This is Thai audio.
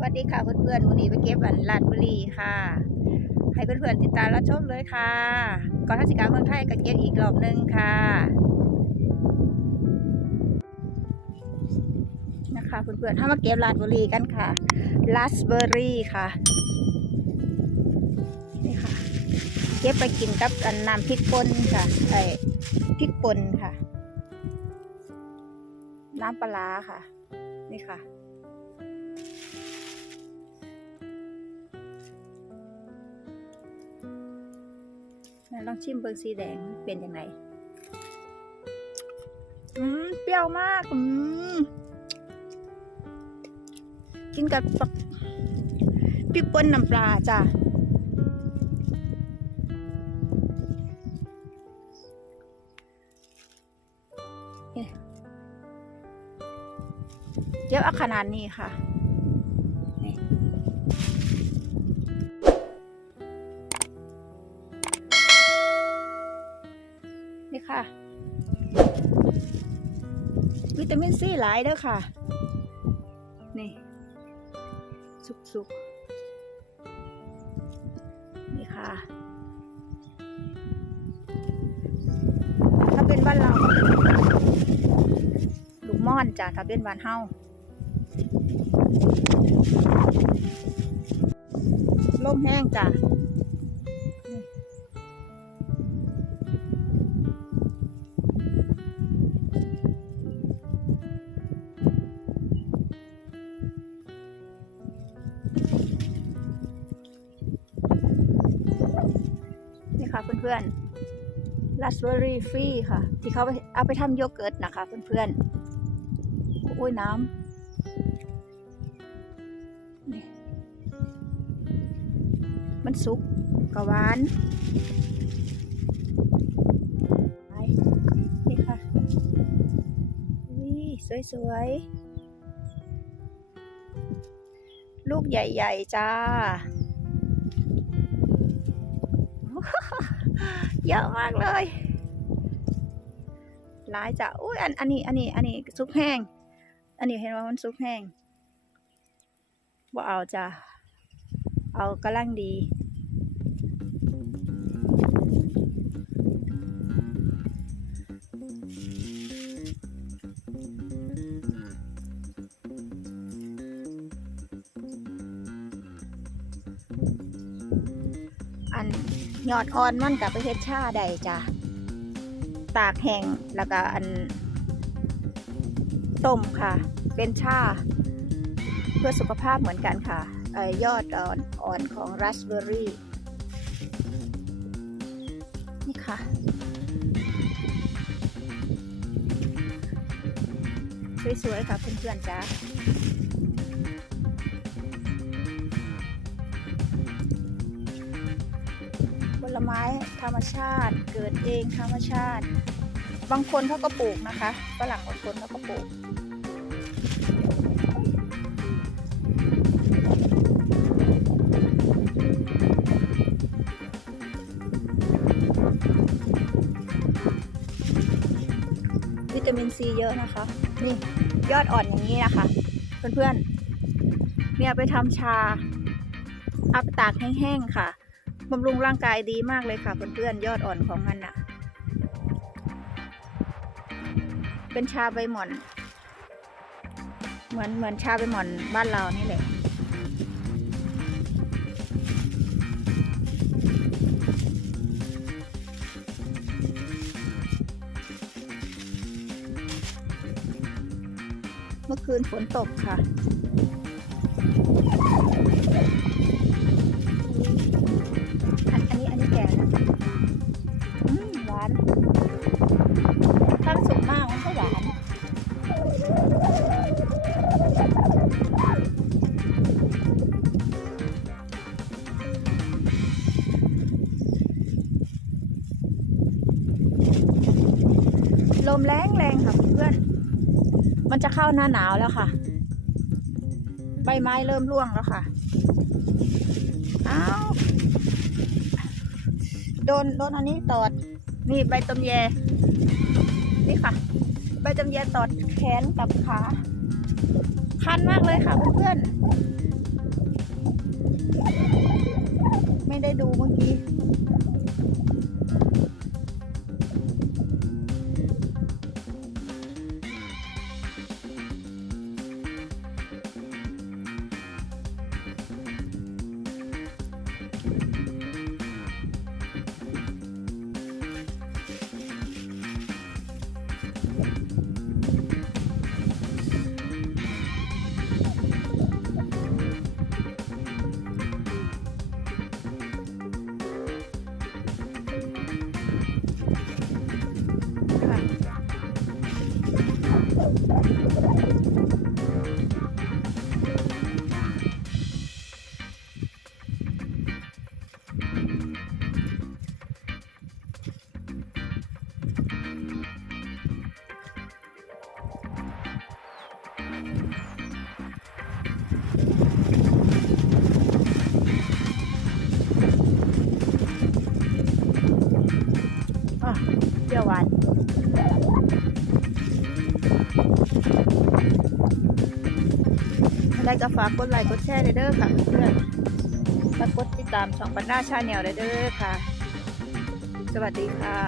สวัสดีค่ะเพื่อนๆวันนี้ไปเก็บอันลาดบุรีค่ะ ให้เพื่อนๆติดตามรับชมเลยค่ะก่อนเทศกาลเมืองไทยก็เก็บอีกรอบหนึงค่ะ นะคะเพื่อนๆถ้ามาเก็บลาดบุรีกันค่ะลาสเบอร์รี่ค่ะนี่ค่ะ เก็บไปกินกับอันน้ำพริกป่นค่ะไอ้พริกป่นค่ะ น้ำปลาค่ะ นี่ค่ะ ลองชิมเบอร์สีแดงเป็นยังไงอืมเปรี้ยวมากอืมกินกับปักพริกป่นน้ำปลาจ้ะเนี่ยเยอะเอาขนาดนี้ค่ะนี่นี่ ตามินซีหลายเด้อค่ะ นี่ สุกๆ นี่ค่ะ ถ้าเป็นบ้านเรา ลูกม่อนจ้ะถ้าเป็นบ้านเฮาลมแห้งจ้ะ นี่ค่ะเพื่อนๆราสเบอร์รี่ฟรีค่ะ ที่เขาเอาไปทำโยเกิร์ตนะคะเพื่อนๆโอ้ยน้ำนี่มันสุกกะหวานนี่ค่ะวิสวยๆ ลูกใหญ่ ๆ จ้า เยอะมากเลยหลายจ้ะอุ้ยอันอันนี้อันนี้อันนี้ซุปแห้ง อันนี้เห็นว่ามันซุปแห้งบ่เอาจ้ะเอากระลังดี ยอดอ่อนมันกับไปเฮ็ดชาได้จ้ะ ตากแห้งแล้วก็อันต้มค่ะ เป็นชา เพื่อสุขภาพเหมือนกันค่ะออยอดอ่อนอ่อนของราสเบอร์รี่ นี่ค่ะ สวยๆค่ะเพื่อนๆจ้า ลไม้ธรรมชาติ เกิดเองธรรมชาติ บางคนเขาก็ปลูกนะคะฝรั่งบางคนเขาก็ปลูกวิตามินซีเยอะนะคะ นี่ยอดอ่อนอย่างนี้นะคะ เพื่อนๆเนี่ยไปทำชาเอาไปตากแห้งๆค่ะ บำรุงร่างกายดีมากเลยค่ะเพื่อนๆยอดอ่อนของมันน่ะเป็นชาใบหม่อน เหมือนเหมือนชาใบหม่อนบ้านเรานี่แหละเมื่อคืนฝนตกค่ะ นอันนี้อันนี้แก่นะอืมหวานถ้ามันสุกมากมันก็หวานลมแรงแรงค่ะเพื่อน มันจะเข้าหน้าหนาวแล้วค่ะ ใบไม้เริ่มร่วงแล้วค่ะ โดนโดนอันนี้ตอด นี่ใบตำแย นี่ค่ะ ใบตำแยตอดแขนกับขาคันมากเลยค่ะเพื่อนไม่ได้ดูเมื่อกี้ ไรก็ฝากกดไลค์กดแชร์เลยเด้อค่ะเพื่อนๆและกดติดตามช่องปันหน้าชาแนลเลยเด้อค่ะ สวัสดีค่ะ